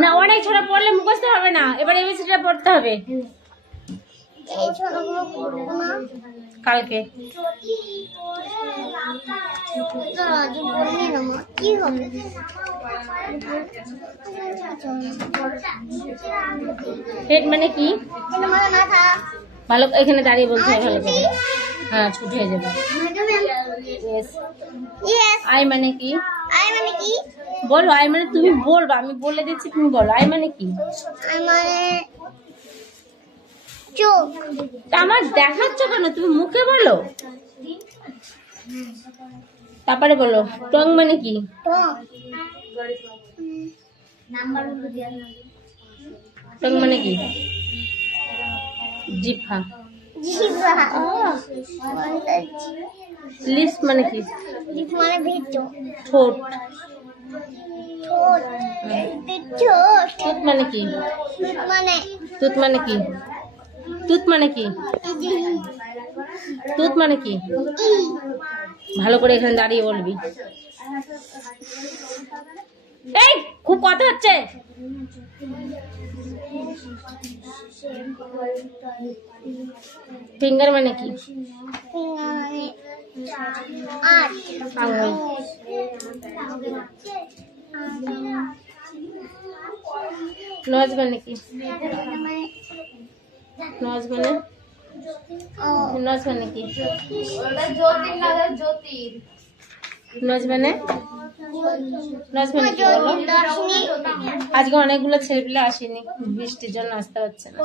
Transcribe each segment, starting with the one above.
না অনেক ছোট পড়লে মুখস্থ হবে না, এবার এবিসিডিটা পড়তে হবে। কালকে হেড মানে কি ভালো, এখানে দাঁড়িয়ে বলতে হয় ভালো করে। হ্যাঁ ছুট হয়ে যাবে। আই মানে কি? বলো আই মানে, তুমি বলবা, আমি বলে দিচ্ছি তুমি বলো। আই মানে কি? চোখ। আমার দেখাচ্ছ কেন, তুমি মুখে বলো। তারপরে বলো টং মানে কি? টং মানে কি? জিহ্বা। লিপস মানে কি? ঠোঁট। টুথ মানে কি? টুথ মানে কি? টুথ মানে কি? টুথ মানে কি? ভালো করে এখানে দাঁড়িয়ে বলবি। এই খুব কথা হচ্ছে। ফিঙ্গার মানে কি? আঙুল। নজ মানে কি? নজ মানে নজ মানে কি? নজ মানে নজ মানে কি বলো? আজকে অনেকগুলো ছেলেপিলে আসেনি, বৃষ্টির জন্য আসতে হচ্ছে না।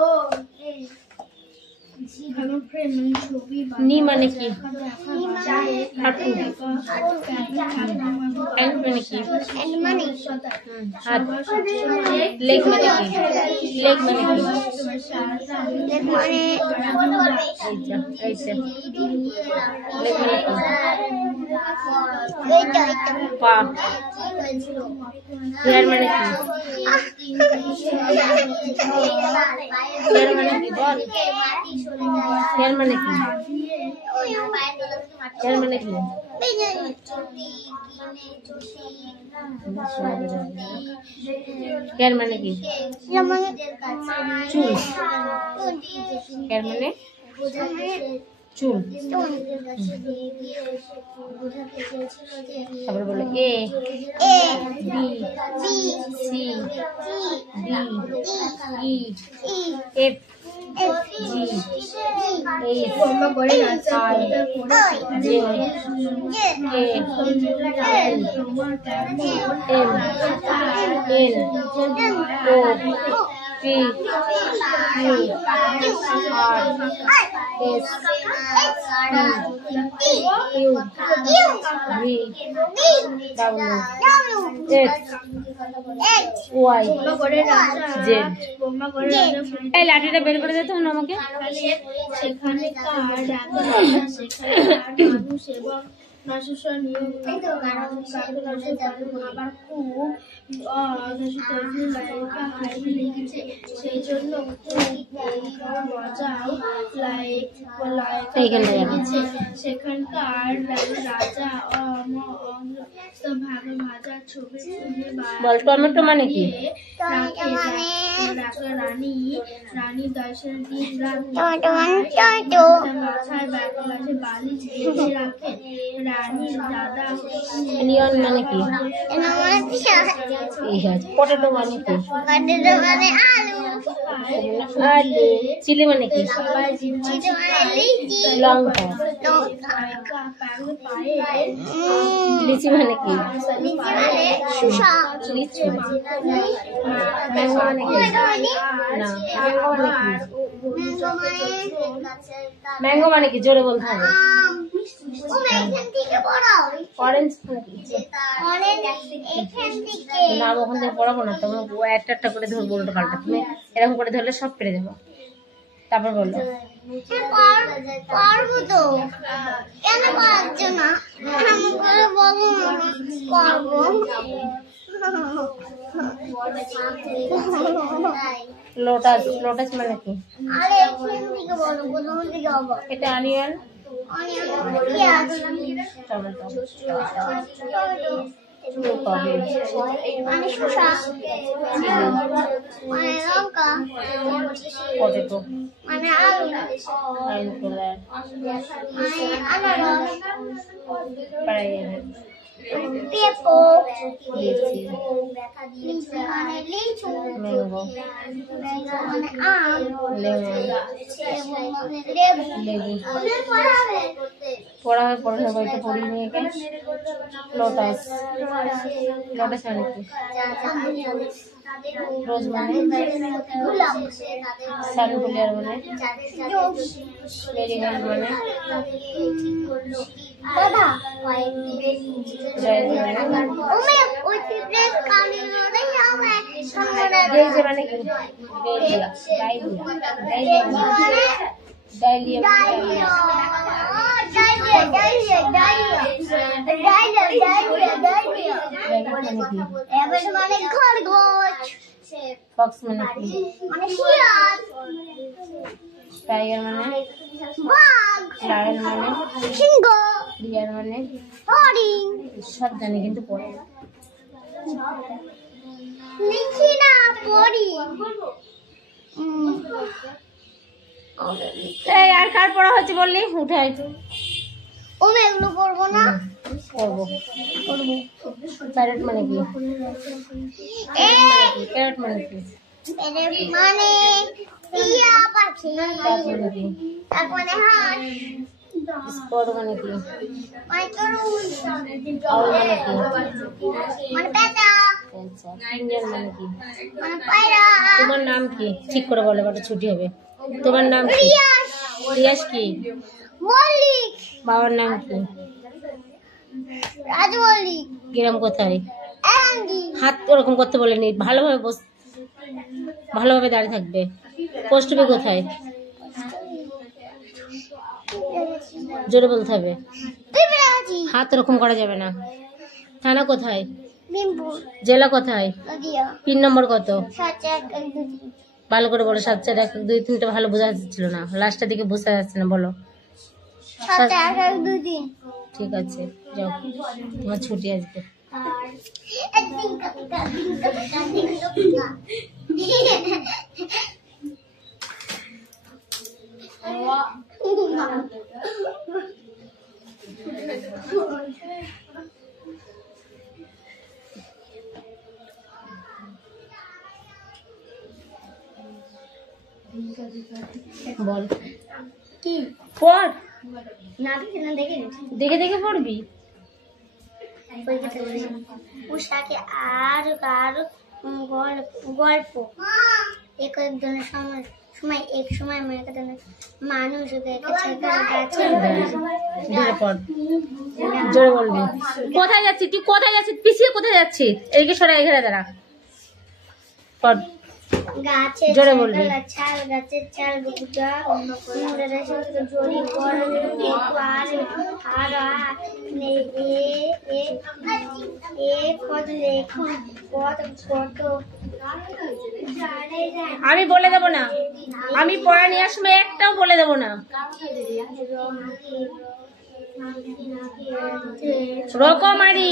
নি মানে কি? হাঁটু। হ্যান্ড মানে কি? হাত। লেগ মানে কি? লেগ মানে কি? লেগ মানে কি? পা। হেয়ার মানে কি? হেয়ার মানে কি বল? হেয়ার মানে কি? হেয়ার মানে কি? হেয়ার মানে কি? চুল। হেয়ার মানে চুল। তারপরে বলো A, B, C, D, E, F, G, H, I, J, K, L, M, N, O, P, Q, R, S, T, U, V, W, X, Y, Z. এই লাঠিটা বের করে দিতে হবে আমাকে। সেই জন্য সেখানকার রাজা ভাজা ছবি বল টমেটো মানে কি? রানী দর্শন দিন মাথায় বালিশ বেঁধে রাখেন। রানীর দাদা অনিয়ন মানে কি? পটেটো মানে কি? আলু। চিলি মানে কি? লঙ্কা। লিচি মানে কি? লিচু। ম্যাঙ্গো মানে কি? না ম্যাঙ্গো মানে কি? ম্যাঙ্গো মানে কি জোরে বলতে হবে। অরেঞ্জ না ওখান থেকে পড়াবো না, তোমার একটা একটা করে ধরবো উল্টো পাল্টা, তুমি এরকম করে ধরলে সব পেরে যাবো। তারপর বললো লোটাস। লোটাস মানে কি? এটা অনিয়ন। অনিয়ন পেঁয়াজ টমেটো মানে শসা মানে লঙ্কা পটেটো মানে আলু আইন কলার মানে আনারস পাইন পেঁপো লিচি মানে লিচু ম্যাঙ্গো মানে আম লেমন মানে লেবু লেবু পড়াবে পড়ার পড়াশোনা বইটা পড়িয়ে নিয়ে গেছে লোটাস লোটাস মানে কি রোজ মানে গোলাপ সানফ্লাওয়ার মানে মেরিগোল্ড মানে দাদা জয়দ মানে ওমে ওই ফেভারিট কালি রোদে যাবে সামনে ডেইজি মানে কি ডাইলিয়া ডাইলিয়া ডাইলিয়া ডাইলিয়া মানে খরগোশ ফক্স মানে কি মানে শিয়াল টাইগার মানে বাঘ লায়ন মানে সিংহ ডিয়ার মানে হরিণ সব জানি কিন্তু পড়ে না লিখি না পড়ি এই আর কার পড়া হচ্ছে বললি উঠাই ওমে এগুলো পড়বো না করবো প্যারেট মানে কি প্যারেট মানে কি মানে টিয়া পাখি কাক মানে কি তারপরে হাঁস স্পট মানে কি মানে তরমুজ আউল মানে কি মানে পেঁচা আচ্ছা পিঞ্জন মানে কি মানে পায়রা তোমার নাম কি ঠিক করে বলো বাটা ছুটি হবে তোমার নাম কি রিয়াস রিয়াস কি মল্লিক বাবার নাম কি রাজ মল্লিক গ্রাম কোথায় এরাঙ্গি হাত ওরকম করতে বলেনি ভালোভাবে বস ভালোভাবে দাঁড়িয়ে থাকবে পোস্ট হবে কোথায় জোরে বলতে হবে তুই বেড়াচ্ছি হাত ওরকম করা যাবে না থানা কোথায় বিমপুর জেলা কোথায় নদিয়া পিন নম্বর কত 74123 ভালো করে বলো 74123 ভালো বোঝা যাচ্ছিল না লাস্টের দিকে বোঝা যাচ্ছে না বলো 74123 ঠিক আছে যাও তোমার ছুটি আজকে বল কি পড় না দেখে না দেখে দেখে দেখে পড়বি পোশাকে আর আর গল্প এক একজনের সময় এক সময় মানুষ জোরে পড় জোরে বলবি কোথায় যাচ্ছিস তুই কোথায় যাচ্ছিস পিছিয়ে কোথায় যাচ্ছিস এদিকে সরে এখানে দাঁড়া পড় গাছের জোরে বলবি। ছাল গাছের ছাল গুটা জড়ি আর কত লেখন কত কত আমি বলে দেবো না আমি পড়া নেওয়ার সময় একটাও বলে দেবো না রকমারি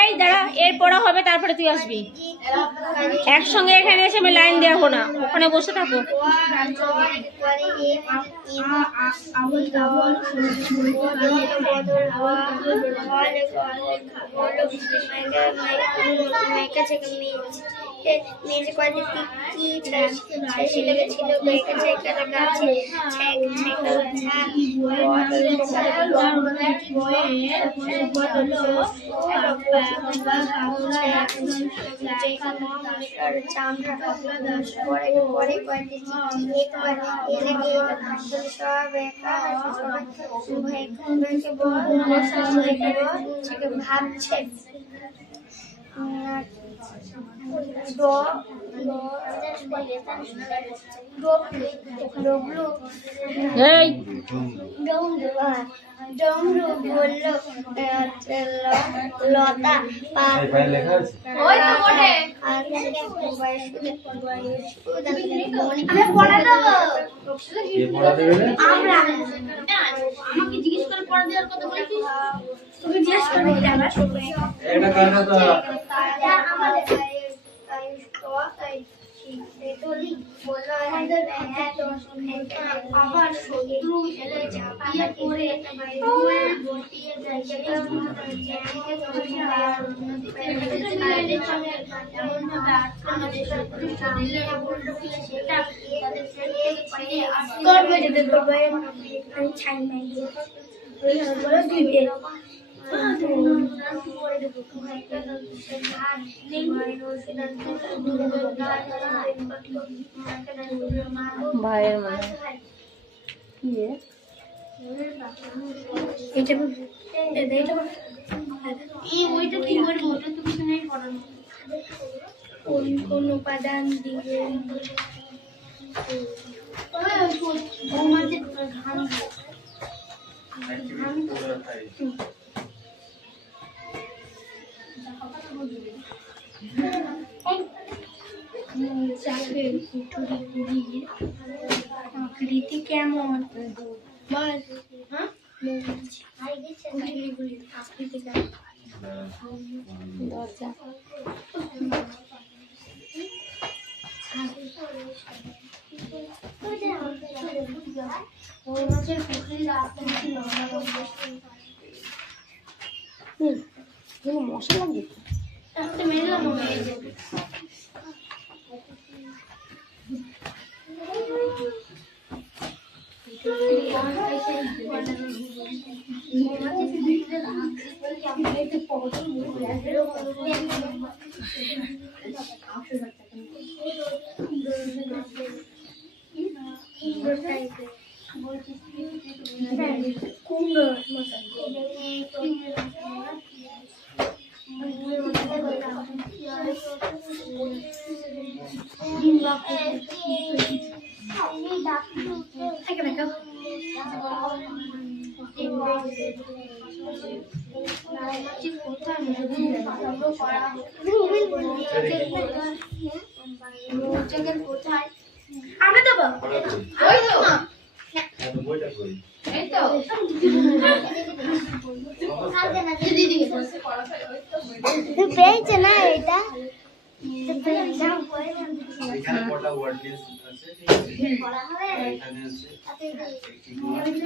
এই দাঁড়া এর পড়া হবে তারপরে তুই আসবি একসঙ্গে এখানে এসে আমি লাইন দেবো না ওখানে বসে থাকো মেঝে কয়েকটি কি ছিল গাছে চামড়া পরে কয়েকটি সব ভাবছে এই ডমরু বলল লতা আমাকে জিজ্ঞেস করে পড়া দেওয়ার কথা বলেছিস তোকে জিজ্ঞেস করে আবার শত্রু এলে ঝাঁপিয়ে পড়ে বটিয়ে যায় সেটা এমনভাবে আটকানো শত্রু শরীরে সেটা তাদের করবে যেতে করবে আমি ছাই নাই ভাইয়ের মানে কি রে? কোন উপাদান দিয়ে চাপের কুঠুরি কুড়িয়ে আকৃতি কেমন বল হ্যাঁ আকৃতি কেমন দরজা মশলা দিতে আমরা দেবো ওই তো এই তো পেয়েছে না এটা এখানে কটা ওয়ার্ড লিস্ট আছে পড়া হবে এখানে আছে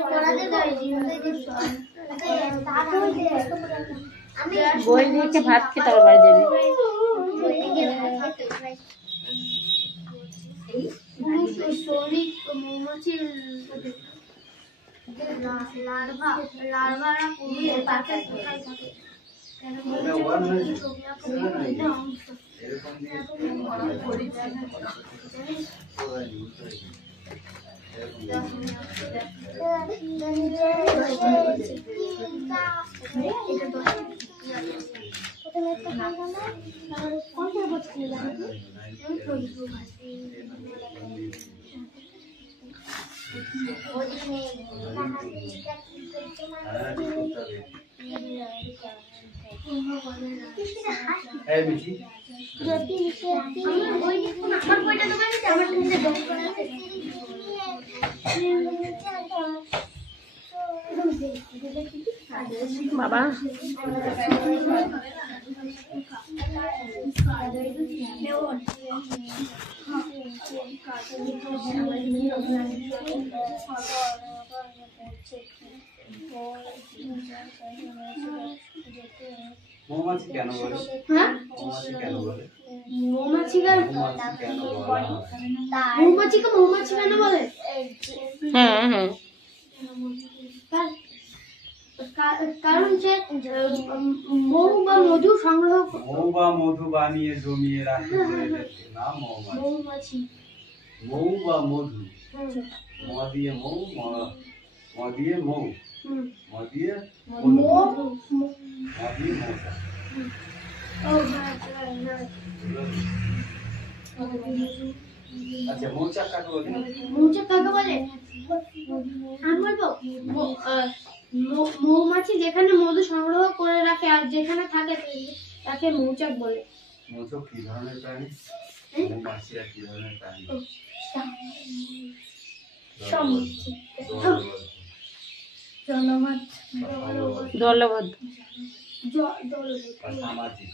পড়া দেবে আমি বই নিয়ে ভাত খেতে আবার বাড়ি যাবে শ্রমিক মৌমাছির লার্ভারা পুড়িয়ে তাকে কোথায় থাকে এরকম দিয়ে এই মিঠি আমার বইটা দোকানে আমার তিনটে দোকান আছে বাবা মৌমাছি কেন বলে হ্যাঁ মৌমাছি কেন বলে মৌমাছিকে মৌমাছি কেন বলে মৌমাছিকে মৌমাছি কেন বলে হ্যাঁ হ্যাঁ কারণ যে মৌ বা মধু সংগ্রহ মৌ বা মধু বানিয়ে জমিয়ে রাখে এদেরকে নাম মৌমাছি মৌমাছি মৌ বা মধু ম দিয়ে মৌ ম দিয়ে মৌ ম দিয়ে মধু ম দিয়ে মৌটা ও আচ্ছা মৌচাক কাকে বলে? মৌচাক কাকে বলে? আমি বলবো মৌমাছি যেখানে মধু সংগ্রহ করে রাখে আর যেখানে থাকে তাকে মৌচাক বলে। মৌচাক কি ধরনের প্রাণী? মৌমাছিরা কি ধরনের প্রাণী? দলবদ্ধ। সামাজিক।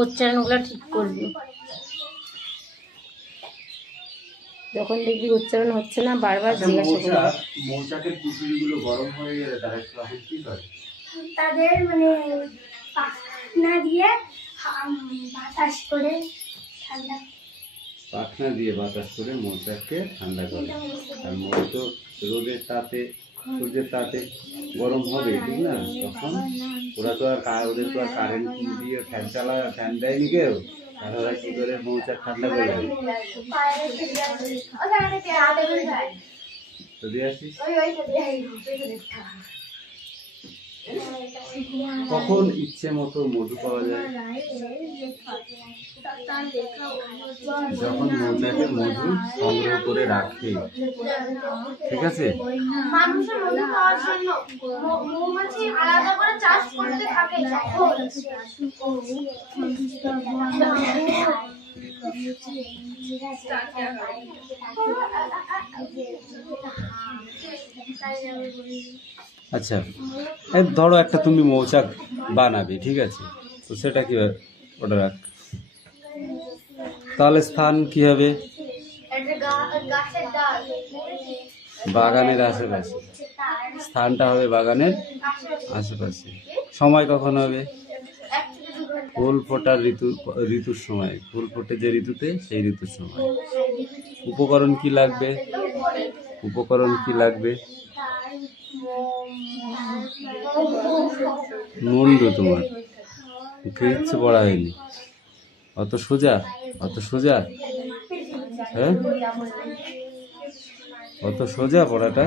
উচ্চারণগুলো ঠিক করবি, যখন দেখবি উচ্চারণ হচ্ছে না বারবার জিজ্ঞাসা করবি। মৌচাকের কুঠুরিগুলো গরম হয়ে গেলে তারা তখন কি করে? তাদের মানে পাখনা দিয়ে বাতাস করে ঠান্ডা, পাখনা দিয়ে বাতাস করে মৌচাককে ঠান্ডা করে। আর মৌ তো রোদের তাপে সূর্যের তাপে গরম হবে, ঠিক না? তখন ওরা তো আর ওদের তো আর কারেন্ট দিয়ে ফ্যান চালায়, ফ্যান দেয়নি কেউ, তাহলে ওরা কি করে মৌচাক ঠান্ডা করে দেবে? তো দিয়ে আসিস। কখন ইচ্ছে মতো মধু পাওয়া যায়? যখন মৌচাকে মধু সংগ্রহ করে রাখে, ঠিক আছে? মানুষের মধু পাওয়ার জন্য মৌমাছি আলাদা করে চাষ করতে থাকে। আচ্ছা, ধরো একটা তুমি মৌচাক বানাবে, ঠিক আছে? তো সেটা কি ওটা রাখ, তাহলে স্থান কি হবে? বাগানের আশেপাশে। স্থানটা হবে বাগানের আশেপাশে। সময় কখন হবে? ফুল ফোটার ঋতুর সময়, ফুল ফোটে যে ঋতুতে, সেই ঋতুর সময়। উপকরণ কি লাগবে? উপকরণ কি লাগবে? মুন্ডু তোমার কিচ্ছু পড়া হয়নি, অত সোজা, অত সোজা, হ্যাঁ অত সোজা পড়াটা।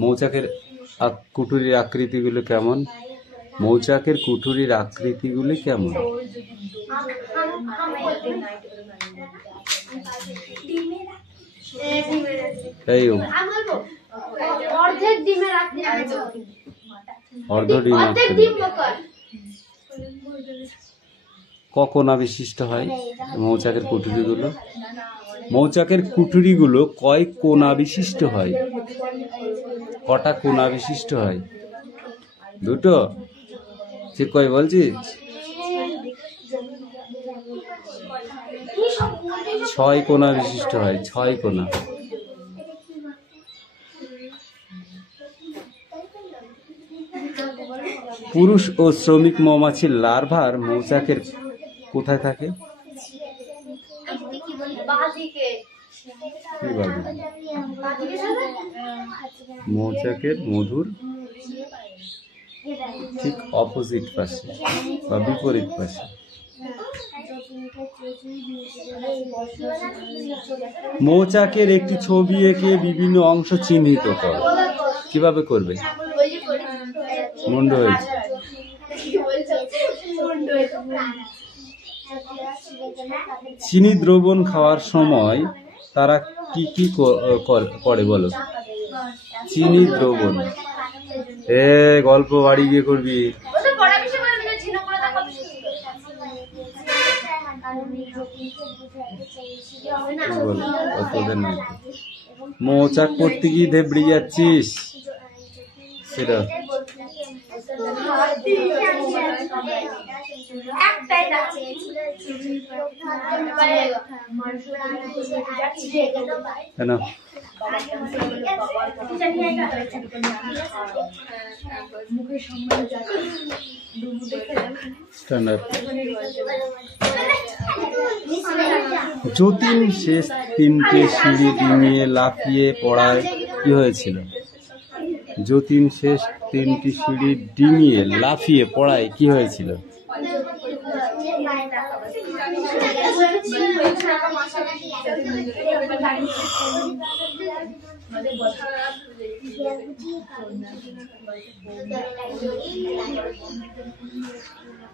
মৌচাকের কুঠুরির আকৃতিগুলো কেমন? মৌচাকের কুঠুরির আকৃতিগুলো কেমন? এই অর্ধেক ডিমের আকৃতি। অর্ধ ডিম কখন বিশিষ্ট হয় মৌচাকের কুঠুরিগুলো? মৌচাকের কুঠুরিগুলো কয় কোণা বিশিষ্ট হয়? কটা কোণা বিশিষ্ট হয়? দুটো? ঠিক কয় বলছিস? 6 কোণা বিশিষ্ট হয়, 6 কোণা। পুরুষ ও শ্রমিক মৌমাছির লার্ভার মৌচাকের কোথায় থাকে? মৌচাকের মধুর ঠিক অপোজিট পাশে বা বিপরীত পাশে। মৌচাকের একটি ছবি এঁকে বিভিন্ন অংশ চিহ্নিত করো। কিভাবে করবে? মুন্ডু হয়েছে। চিনি দ্রবণ খাওয়ার সময় তারা কি কি করে বলো? চিনি দ্রবণ। গল্প বাড়ি গিয়ে করবি। মৌচাক করতে গিয়ে ধেবড়ে যাচ্ছিস, সেটা কেন? যতীন শেষ 3টে সিঁড়ি ডিঙিয়ে লাফিয়ে পড়ায় কি হয়েছিল? যতীন শেষ 3টি সিঁড়ি ডিঙিয়ে লাফিয়ে পড়ায় কি হয়েছিল?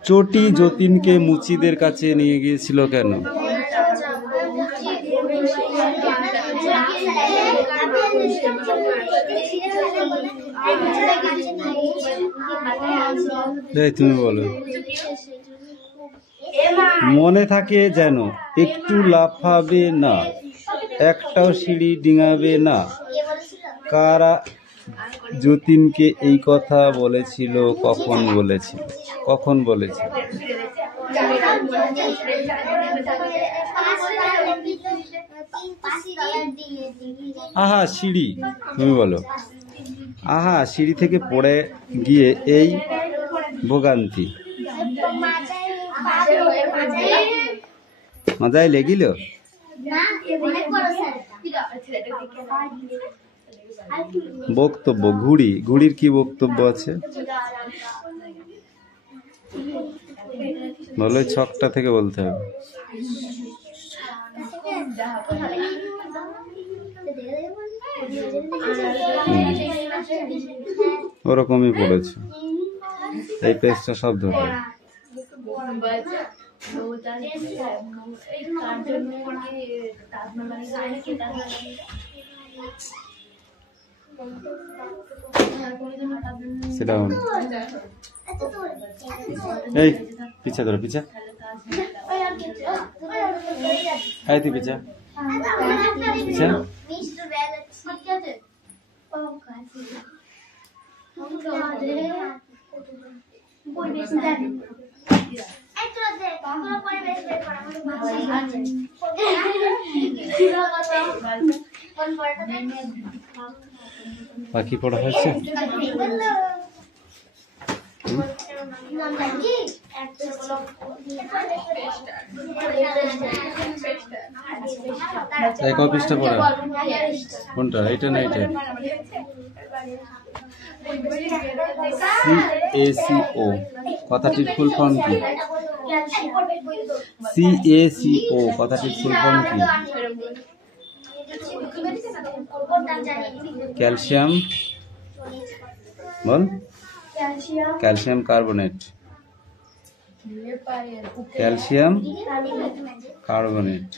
চটি যতীনকে মুচিদের কাছে নিয়ে গিয়েছিল কেন? তুমি বলো। মনে থাকে যেন, একটু লাফাবে না, একটাও সিঁড়ি ডিঙাবে না। কারা যতীনকে এই কথা বলেছিল? কখন বলেছিল? কখন বলেছিল? আহা সিঁড়ি, তুমি বলো। আহা সিঁড়ি থেকে পড়ে গিয়ে এই ভোগান্তি। মাথায় লেগিল? বক্তব্য। ঘুড়ি, ঘুড়ির কি বক্তব্য আছে বলো? ছকটা থেকে বলতে হবে। ওরকমই পড়েছে, এই পেজটা সব ধরে। সেটা এই পিছা ধরো, পিছা, এই তুই পিছা, পিছা। বাকি পড়া হয়েছে? এই কপিসটা পড়া কোনটা? এটা না এটা? CACO কথাটির ফুল ফর্ম কি? CACO কথাটির ফুল ফর্ম কি? ক্যালসিয়াম, বল। Calcium carbonate, calcium carbonate.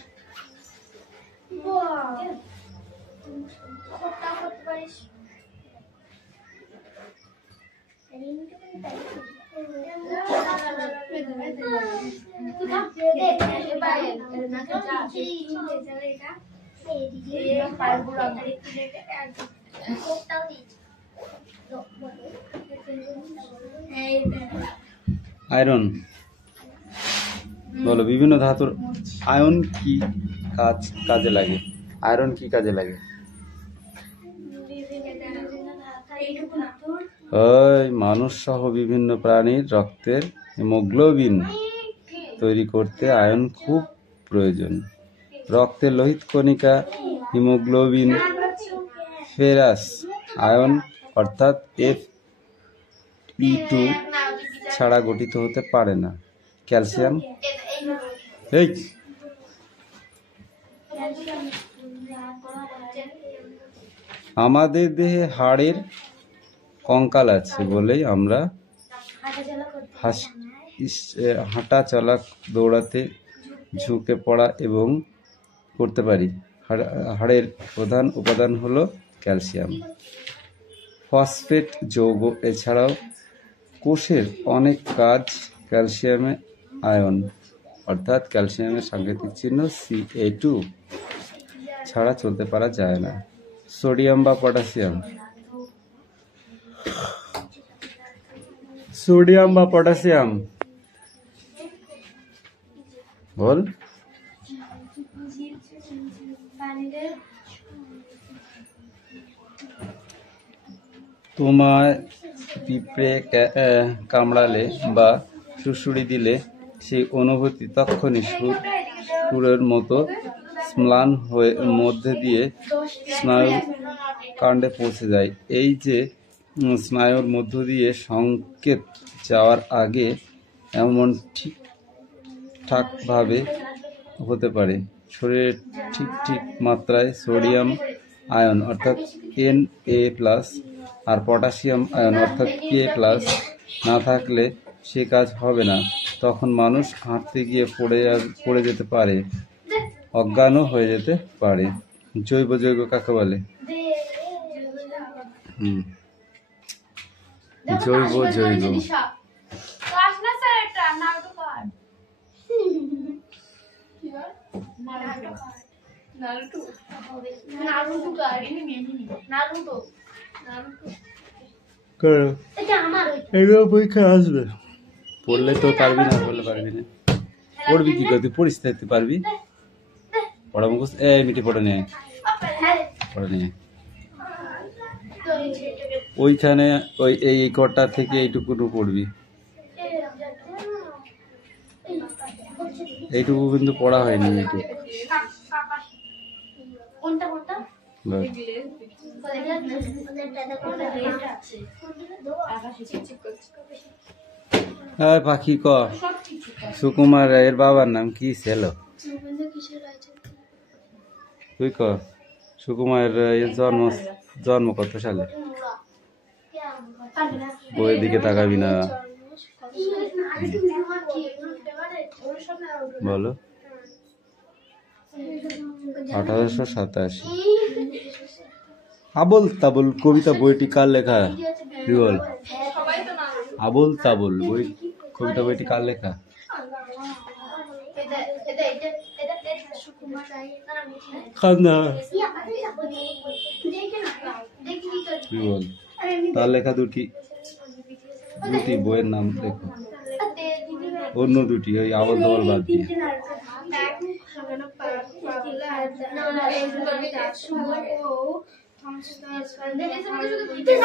Iron, বলো। বিভিন্ন ধাতুর আয়ন কি কাজে লাগে? আয়রন কি কাজে লাগে? ওই মানুষ সহ বিভিন্ন প্রাণীর রক্তের হিমোগ্লোবিন তৈরি করতে আয়রন খুব প্রয়োজন। রক্তের লোহিত কণিকা হিমোগ্লোবিন ফেরাস আয়ন অর্থাৎ Fe2 ছাড়া গঠিত হতে পারে না। ক্যালসিয়াম, এই আমাদের দেহে হাড়ের কঙ্কাল আছে বলেই আমরা হাঁটা চলা, দৌড়াতে, ঝুঁকে পড়া এবং করতে পারি। হাড়ের প্রধান উপাদান হলো ক্যালসিয়াম। ফসফেট যৌগ এছাড়াও কোষের অনেক কাজ ক্যালসিয়ামে আয়ন অর্থাৎ ক্যালসিয়ামের সাংকেতিক চিহ্ন Ca2 ছাড়া চলতে পারা যায় না। সোডিয়াম বা পটাশিয়াম, সোডিয়াম বা পটাশিয়াম, বল। তোমায় পিঁপড়ে কামড়ালে বা সুড়সুড়ি দিলে সেই অনুভূতি তক্ষণি সুরের মতো ম্লান হয়ে মধ্যে দিয়ে স্নায়ু কাণ্ডে পৌঁছে যায়। এই যে স্নায়ুর মধ্য দিয়ে সংকেত যাওয়ার আগে এমন ঠিকঠাকভাবে হতে পারে। শরীরে ঠিক মাত্রায় সোডিয়াম আয়ন অর্থাৎ Na+ আর পটাশিয়াম আয়ন অর্থাৎ Ka+ না থাকলে সে কাজ হবে না। তখন মানুষ হাঁটতে গিয়ে পড়ে যেতে পারে, অজ্ঞানও হয়ে যেতে পারে। জৈব যৌগ কাকে বলে? জৈব যৌগ। এগুলো পরীক্ষা আসবে, পড়লে তো পারবি না, পড়লে পারবি না। পড়বি কি করে? তুই পড়িস থাকতে পারবি? পড়া মুখস্থ মিটি পড়ে নিয়ে পড়ে নিয়ে ওইখানে ওই এই কটা থেকে এইটুকুটু পড়বি, এইটুকু কিন্তু পড়া হয়নি। এইটুকু পাখি ক সুকুমার রায়ের বাবার নাম কি ছিল? তুই ক সুকুমার রায়ের জন্ম কত সালে? বইয়ের দিকে তাকাবি না, বলো। 1887। আবল তাবল কবিতা বইটি কার লেখা? কি বল? আবল তাবল কবিতা বইটি কার লেখা? কি বল? তার লেখা দুটি বইয়ের নাম দেখো, অন্য দুটি, ওই আবল তাবল বাদ দিয়ে।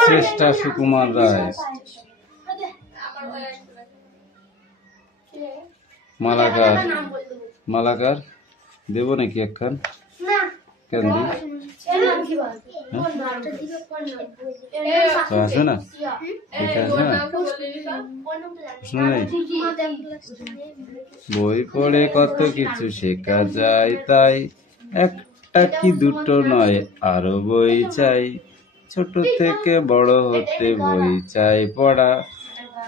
শ্রেষ্ঠা সুকুমার রায়। মালাকার দেব নাকি একখান? কেন আছে না? বই পড়ে কত কিছু শেখা যায়, তাই একটা কি দুটো নয় আরো বই চাই। ছোট থেকে বড় হতে বই চাই পড়া,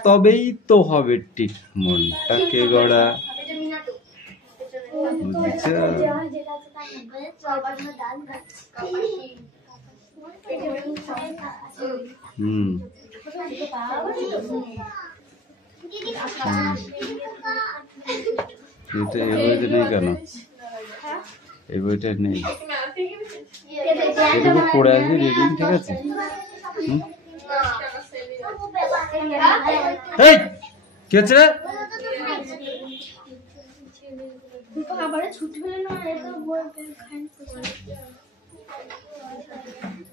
তবেই তো হবে ঠিক মনটাকে গড়া। এই বইটা নেই কেন? এই বইটা নেই, এটুকু পড়ে আসবি রিডিং, ঠিক আছে? কি হচ্ছে?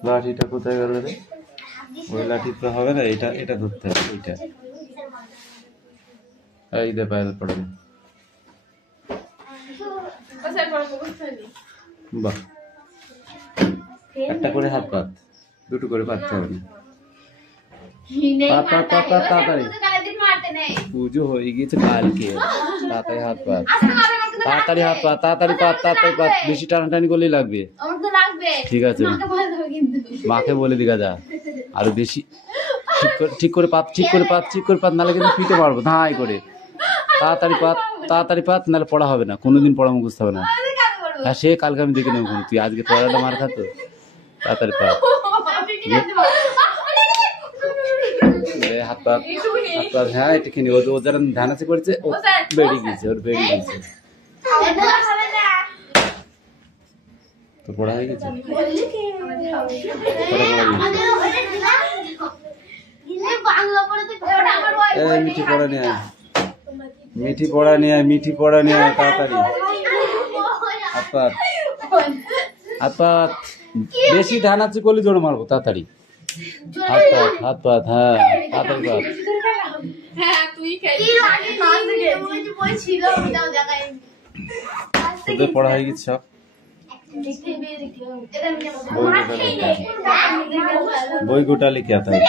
লাঠিটা কোথায় গেল রে? ওই লাঠি তো হবে না, এটা ধরতে হবে। ওইটা এই দে পায়েল পড়ে। বাহ, একটা করে হাত পাত, দুটো করে পাততে হবে না। তাড়াতাড়ি, পুজো হয়ে গিয়েছে কালকে। তাড়াতাড়ি হাত পাত, তাড়াতাড়ি হাত পাত, তাড়াতাড়ি পাত, তাড়াতাড়ি পাত। বেশি টানাটানি করলেই লাগবে। ঠিক আছে, মাকে বলে দিগা যা, আরো বেশি ঠিক করে পাত, ঠিক করে পাত, ঠিক করে পাত, নাহলে কিন্তু পিঠে মারবো ধাই করে। তাড়াতাড়ি পাত, তাড়াতাড়ি পাত, নাহলে পড়া হবে না, কোনোদিন পড়া মুখস্থ হবে না। হ্যাঁ, সে কালকে আমি দেখে নেবো, তুই আজকে পড়াটা মার খাতো। তাড়াতাড়ি পাত, হাত পাত, হাত পাত। হ্যাঁ, এটা কিনে ও যারা ধ্যান আছে করেছে, ও বেরিয়ে গেছে, ওর বেরিয়ে গেছে। তো পড়া হয়ে গেছে, মিঠি পড়া নিয়ে আয়, মিঠি পড়া নিয়ে আয়, মিঠি পড়া নিয়ে আয়, তাড়াতাড়ি। হাত পাত, হাত পাত, বেশি ধান আছে করলে জোরে মারবো। তাড়াতাড়ি হাত পাত, হাত পাত। হ্যাঁ, তাড়াতাড়ি পাত। তোদের পড়া হয়ে গেছে সব? বই গোটা লিখে আতে হবে।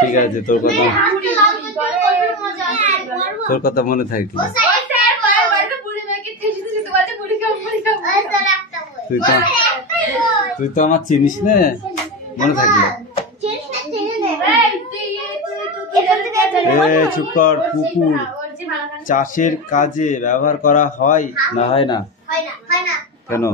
ঠিক আছে, তোর কথা মনে থাকবে। তুই তো আমার চিনিস না, মনে থাকলো। চুপ কর। পুকুর চাষের কাজে ব্যবহার করা হয় না হয় না? কেন?